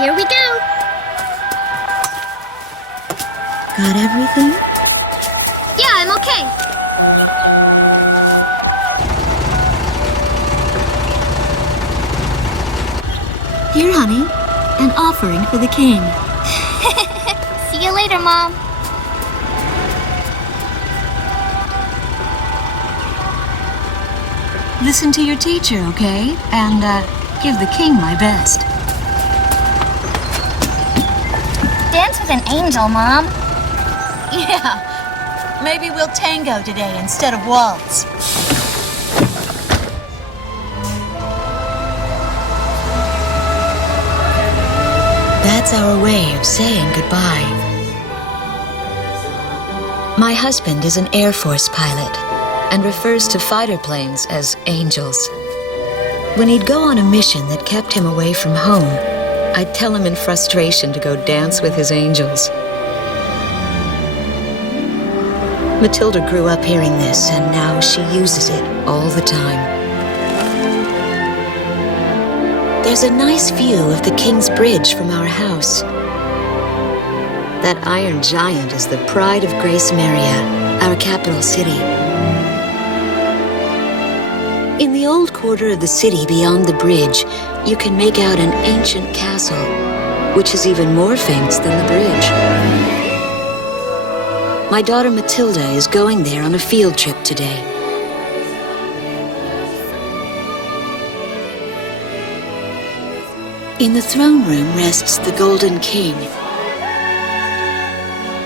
Here we go. Got everything? Yeah, I'm okay. Here, honey, an offering for the king. See you later, Mom. Listen to your teacher, okay? And, give the king my best. Dance with an angel, Mom. Yeah, maybe we'll tango today instead of waltz. That's our way of saying goodbye. My husband is an Air Force pilot and refers to fighter planes as angels. When he'd go on a mission that kept him away from home, I'd tell him in frustration to go dance with his angels. Matilda grew up hearing this, and now she uses it all the time. There's a nice view of the King's Bridge from our house. That iron giant is the pride of Greismeria, our capital city. In the old quarter of the city beyond the bridge, you can make out an ancient castle, which is even more famous than the bridge. My daughter Matilda is going there on a field trip today. In the throne room rests the Golden King.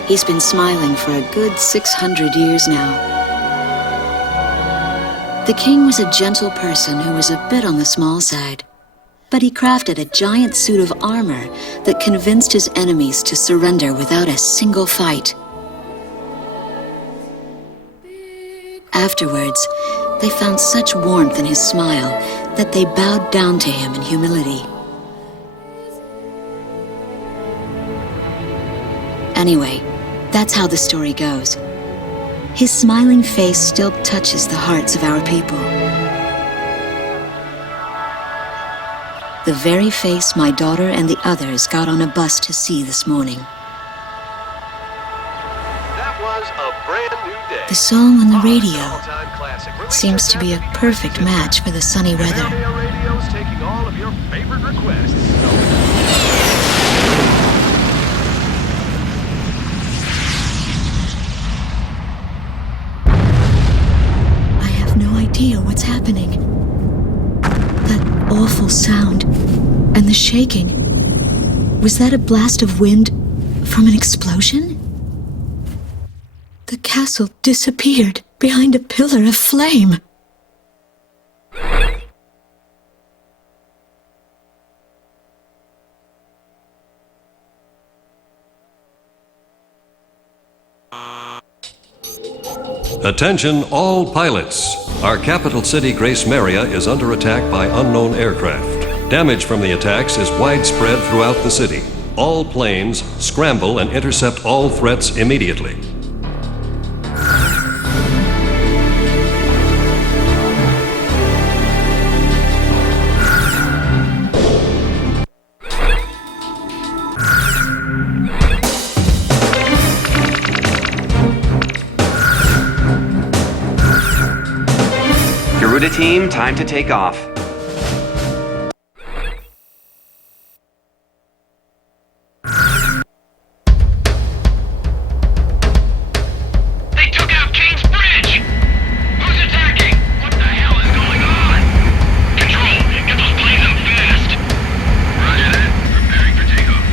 He's been smiling for a good 600 years now. The king was a gentle person who was a bit on the small side, but he crafted a giant suit of armor that convinced his enemies to surrender without a single fight. Afterwards, they found such warmth in his smile that they bowed down to him in humility. Anyway, that's how the story goes. His smiling face still touches the hearts of our people. The very face my daughter and the others got on a bus to see this morning. That was a brand new day. The song on the radio All-time classic. seems to be a perfect match for the sunny weather. Area Radio's taking all of your favorite requests. I have no idea what's happening. That awful sound and the shaking. Was that a blast of wind from an explosion? The castle disappeared behind a pillar of flame. Attention all pilots. Our capital city, Greismeria, is under attack by unknown aircraft. Damage from the attacks is widespread throughout the city. All planes scramble and intercept all threats immediately. Garuda team, time to take off. They took out King's Bridge! Who's attacking? What the hell is going on? Control, get those planes up fast. Roger that. Preparing for takeoff.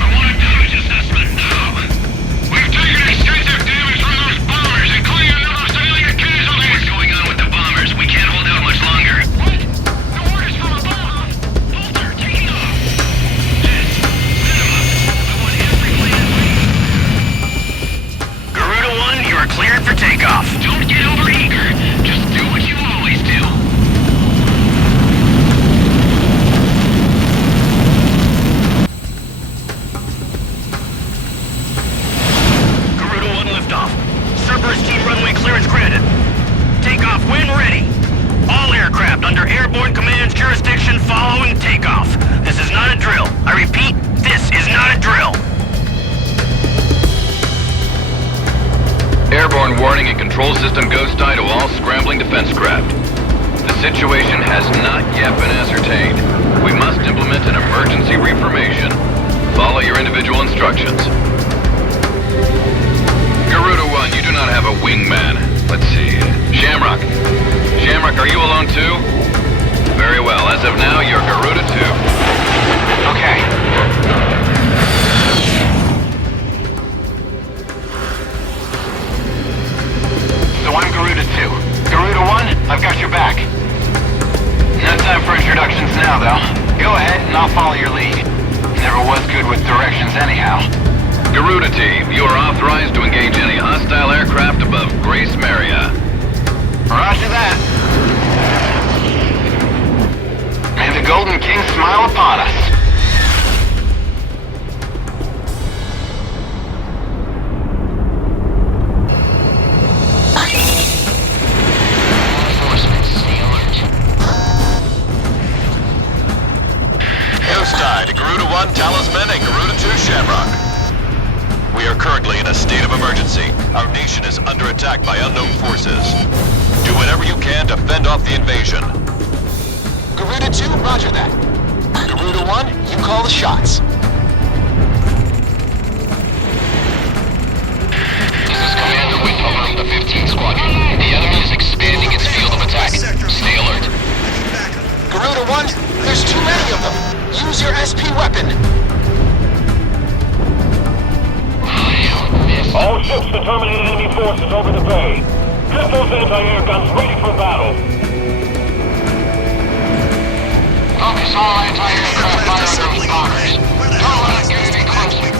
I want a damage assessment now. We've taken extensive damage from those bombers, including a number of civilian casualties. What's going on with the bombers? We can't hold out much longer. What? No orders from above. Bolter, taking off. Yes, set him up. I want every plane Garuda 1, you are cleared for takeoff. Don't get overeager. Just do what you always do. Garuda 1 liftoff. Cerberus team runway clearance granted. Takeoff when ready. All aircraft aircraft under airborne command's jurisdiction following takeoff. This is not a drill. I repeat, this is not a drill. Airborne warning and control system ghost eye to all scrambling defense craft. The situation has not yet been ascertained. We must implement an emergency reformation. Follow your individual instructions. Garuda 1, you do not have a wingman. Let's see. Shamrock. Shamrock, are you alone too? Very well. As of now, you're Garuda 2. Okay. So I'm Garuda 2. Garuda 1, I've got your back. No time for introductions now, though. Go ahead and I'll follow your lead. Never was good with directions anyhow. Garuda Team, you are authorized to engage any hostile aircraft above Gresmeria. Roger that. May the Golden King smile upon us. Ghost Eye to Garuda 1 Talisman and Garuda 2 Shamrock. We are currently in a state of emergency. Our nation is under attack by unknown forces. Do whatever you can to fend off the invasion. Garuda 2, roger that. Garuda 1, you call the shots. This is Commander Whitcover of the 15th Squadron. The enemy is expanding its field of attack. Stay alert. Garuda 1, there's too many of them. Use your SP weapon. All ships to terminate enemy forces over the bay. Get those anti-air guns ready for battle. Focus all anti-aircraft fire on those bombers. Don't let it get any closer.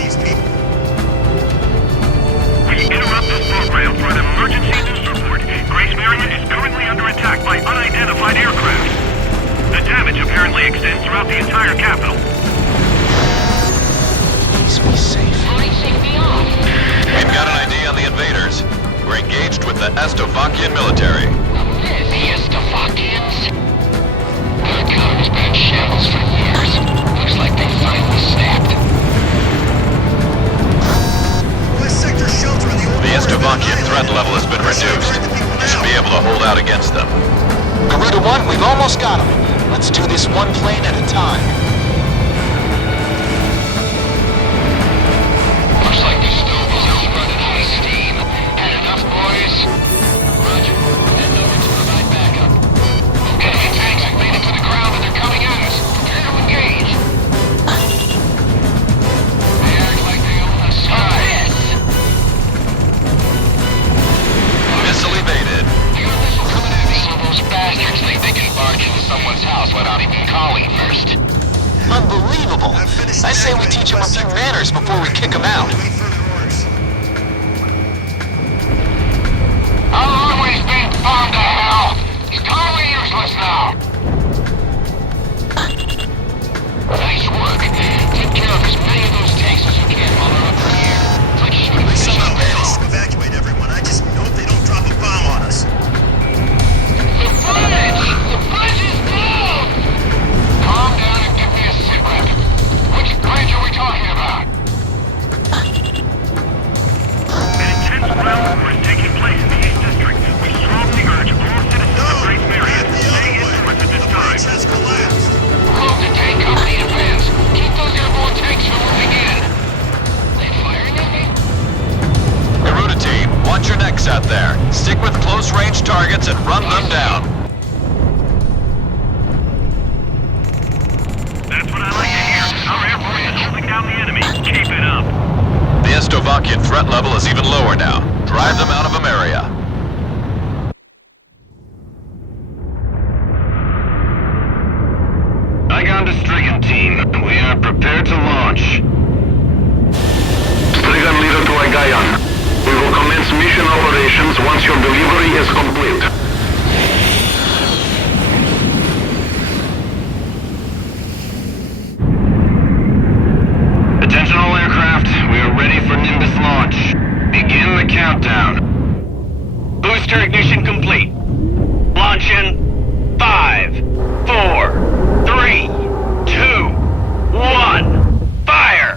We interrupt this program for an emergency news report. Gresmeria is currently under attack by unidentified aircraft. The damage apparently extends throughout the entire capital. Please be safe. We've got an ID on the invaders. We're engaged with the Estovakian military. The Estovakians? Their economy's been in shambles for years. Looks like they finally snapped. The Estovakian threat level has been reduced. You should be able to hold out against them. Garuda 1, we've almost got them. Let's do this one plane at a time. Looks like the stove is running out of steam. Had enough, boys? Roger. Heading over to provide backup. Enemy tanks have made it to the ground and they're coming at us. Prepare to engage. They act like they own the sky. Missile evaded. You got a missile coming at me. Some of those bastards think they can barge into someone's house without even calling first. Unbelievable. I say we teach them a few manners before we kick them out. How long we've been bombed to hell? It's totally useless now. Nice work. Take care of as many of those tanks as you can while they're up in the air. It's like shooting fish in a barrel. Evacuate everyone. I just hope they don't drop a bomb on us. The bridge! The bridge is down! Calm down and give me a sit rep. Which bridge are we talking about? An intense ground war is taking place in the East District. We strongly urge all citizens of Gresmeria to stay indoors at this time. Has collapsed. Move the tank company in advance. Keep those airborne tanks from moving in. They firing at me? Garuda Team, watch your necks out there. Stick with close-range targets and run them down. That's what I like to hear. Our Air Force is holding down the enemy. Keep it up. The Estovakian threat level is even lower now. Drive them out of Ameria. Igon to Strigan team. We are prepared to launch. Strigan leader to Igon. We will commence mission operations once your delivery is complete. Attention all aircraft. We are ready for Nimbus launch. Begin the countdown. Booster ignition complete. Launch in 5, 4, 3, 2, 1, fire!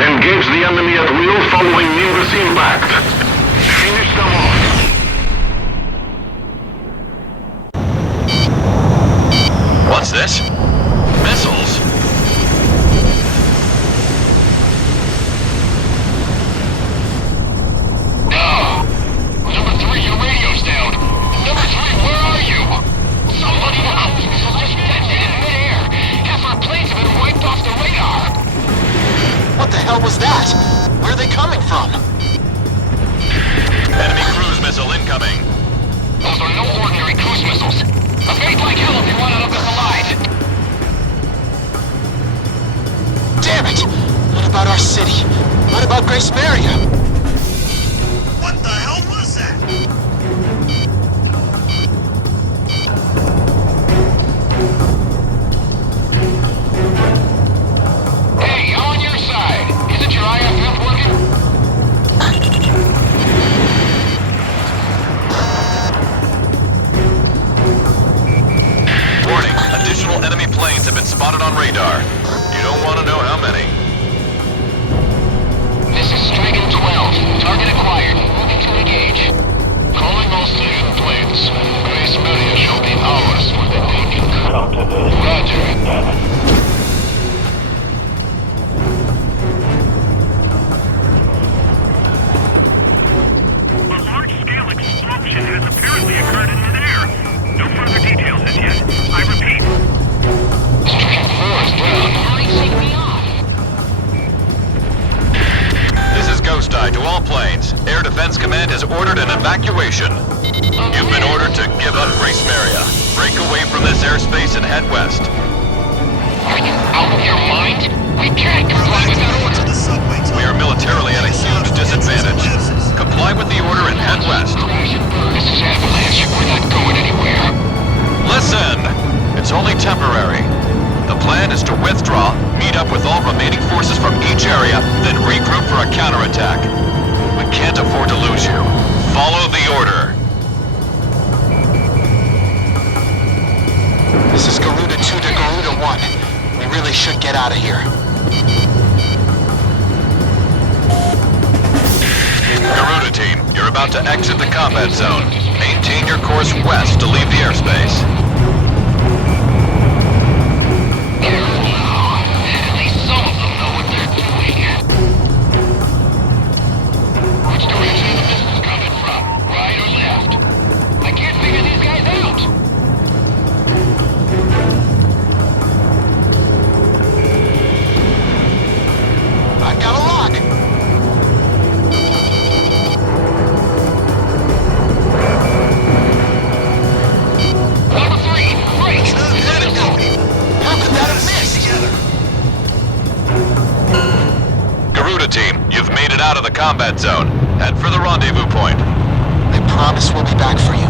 Engage the enemy at will following nearest impact. Finish them off. What's this? Missiles? Number 3, your radio's down. Number 3, where are you? Somebody help! Just dead in midair. Half our planes have been wiped off the radar. What the hell was that? Where are they coming from? Enemy cruise missile incoming. Those are no ordinary cruise missiles. Evade like hell if you want out of this alive. Damn it! What about our city? What about Gracemeria? What the hell was that? Hey, I'm on your side. Isn't your IFF working? Warning, additional enemy planes have been spotted on radar. You don't want to know how many. This is Strigan 12. Target acquired. Moving to engage. Calling all station planes. Gracemeria shall be ours for the taking. Roger. A large-scale explosion has apparently occurred in midair. No further details as yet. I repeat. Strigan 4 is down. Take me off. This is Ghost Eye to all planes. Air Defense Command has ordered an evacuation. You've been ordered to give up Gracemeria. Break away from this airspace and head west. Are you out of your mind? We can't comply with that order. The subway tunnel. We are militarily at a huge disadvantage. Comply with the order and head west. This is Avalanche. We're not going anywhere. Listen! It's only temporary. The plan is to withdraw, meet up with all remaining forces from each area, then regroup for a counterattack. We can't afford to lose you. Follow the order. This is Garuda 2 to Garuda 1. We really should get out of here. Garuda team, you're about to exit the combat zone. Maintain your course west to leave the airspace. At least some of them know what they're doing. Which direction the missiles coming from? Right or left? I can't figure these guys out. I've got a lock. Number 3, break. How could that have missed? Garuda team, you've made it out of the combat zone. Head for the rendezvous point. I promise we'll be back for you.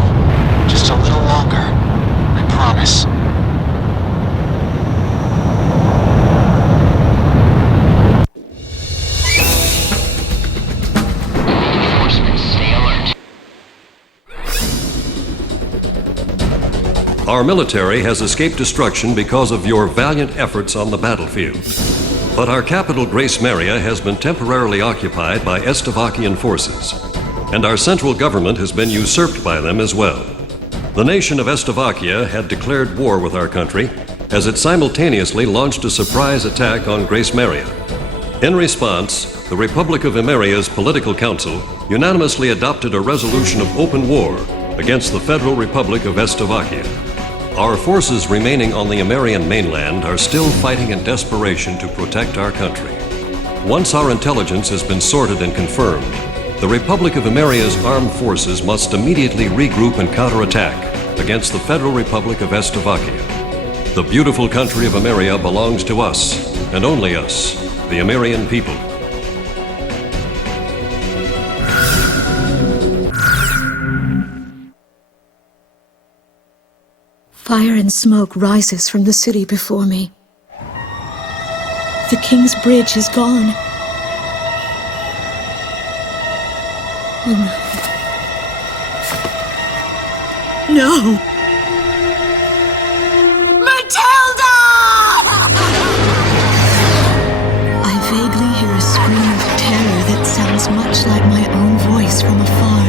Just a little longer. I promise. Reinforcements, stay alert. Our military has escaped destruction because of your valiant efforts on the battlefield. But our capital, Gracemeria, has been temporarily occupied by Estavakian forces, and our central government has been usurped by them as well. The nation of Estavakia had declared war with our country as it simultaneously launched a surprise attack on Gracemeria. In response, the Republic of Emeria's Political Council unanimously adopted a resolution of open war against the Federal Republic of Estavakia. Our forces remaining on the Emerian mainland are still fighting in desperation to protect our country. Once our intelligence has been sorted and confirmed, the Republic of Emeria's armed forces must immediately regroup and counterattack against the Federal Republic of Estavakia. The beautiful country of Emeria belongs to us, and only us, the Emerian people. Fire and smoke rises from the city before me. The King's Bridge is gone. Oh no. No! Matilda! I vaguely hear a scream of terror that sounds much like my own voice from afar.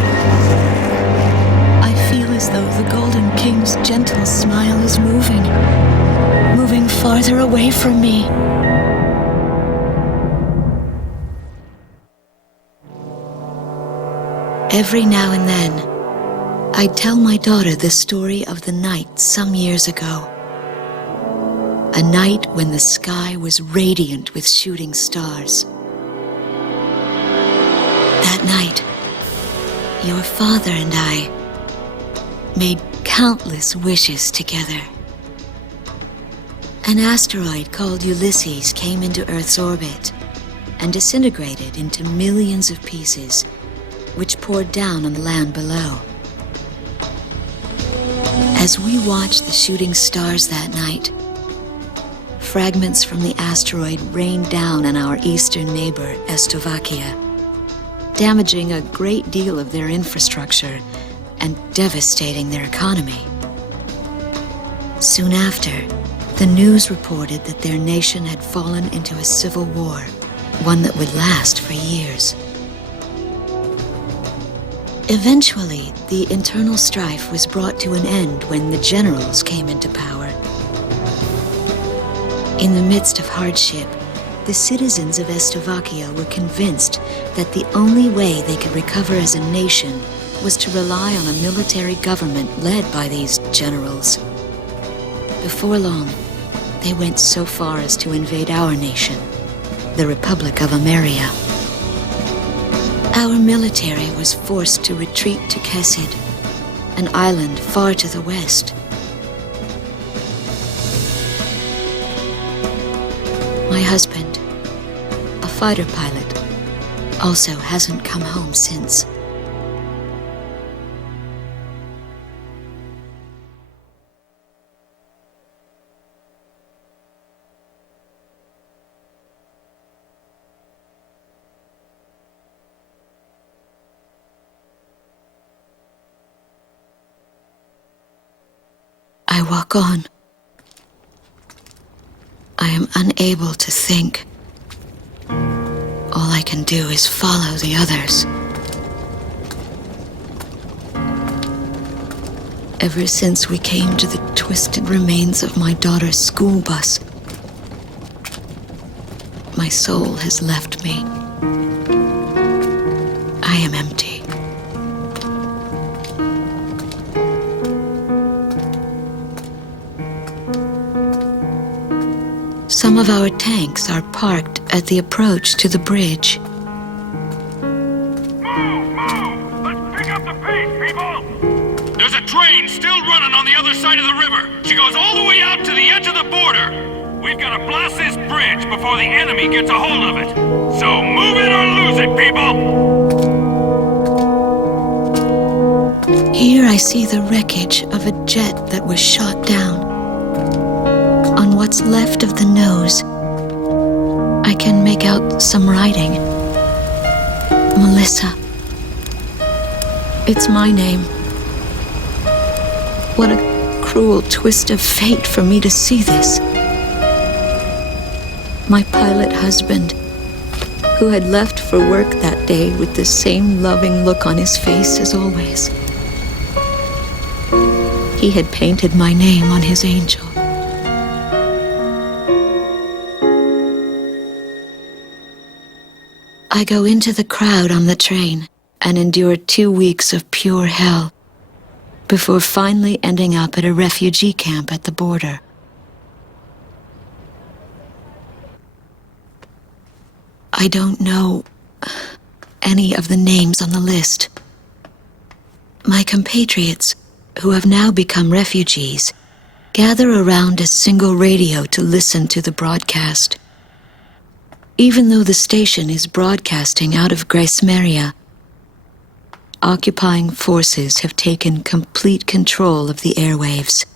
I feel as though the Golden King's gentle smile is moving farther away from me. Every now and then, I tell my daughter the story of the night some years ago. A night when the sky was radiant with shooting stars. That night, your father and I made countless wishes together. An asteroid called Ulysses came into Earth's orbit and disintegrated into millions of pieces, which poured down on the land below. As we watched the shooting stars that night, fragments from the asteroid rained down on our eastern neighbor, Slovakia, damaging a great deal of their infrastructure and devastating their economy. Soon after, the news reported that their nation had fallen into a civil war, one that would last for years. Eventually, the internal strife was brought to an end when the generals came into power. In the midst of hardship, the citizens of Slovakia were convinced that the only way they could recover as a nation was to rely on a military government led by these generals. Before long, they went so far as to invade our nation, the Republic of Ameria. Our military was forced to retreat to Kesid, an island far to the west. My husband, a fighter pilot, also hasn't come home since. I walk on. I am unable to think. All I can do is follow the others. Ever since we came to the twisted remains of my daughter's school bus, my soul has left me. I am empty. Some of our tanks are parked at the approach to the bridge. Move! Let's pick up the pace, people! There's a train still running on the other side of the river. She goes all the way out to the edge of the border. We've got to blast this bridge before the enemy gets a hold of it. So move it or lose it, people! Here I see the wreckage of a jet that was shot down. On what's left of the nose, I can make out some writing. Melissa. It's my name. What a cruel twist of fate for me to see this. My pilot husband, who had left for work that day with the same loving look on his face as always. He had painted my name on his angel. I go into the crowd on the train and endure 2 weeks of pure hell before finally ending up at a refugee camp at the border. I don't know any of the names on the list. My compatriots, who have now become refugees, gather around a single radio to listen to the broadcast. Even though the station is broadcasting out of Greismeria, occupying forces have taken complete control of the airwaves.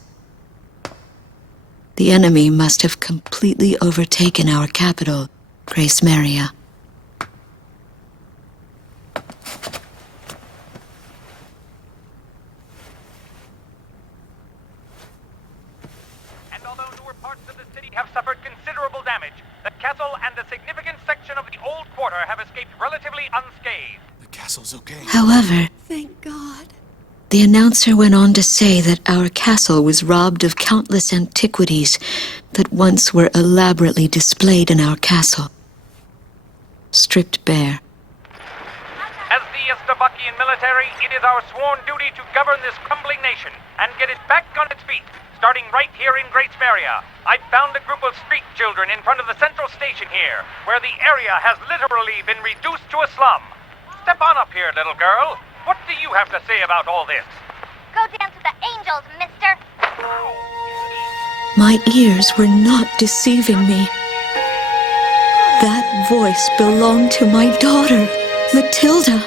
The enemy must have completely overtaken our capital, Gresmeria. And although newer parts of the city have suffered considerable damage, the castle and a significant section of the old quarter have escaped relatively unscathed. The castle's okay. However, Thank God. the announcer went on to say that our castle was robbed of countless antiquities that once were elaborately displayed in our castle. Stripped bare. As the Estabakian military, it is our sworn duty to govern this crumbling nation and get it back on its feet, starting right here in Gresmeria. I found a group of street children in front of the central station here, where the area has literally been reduced to a slum. Step on up here, little girl. What do you have to say about all this? Go dance with the angels, mister. My ears were not deceiving me. That voice belonged to my daughter, Matilda.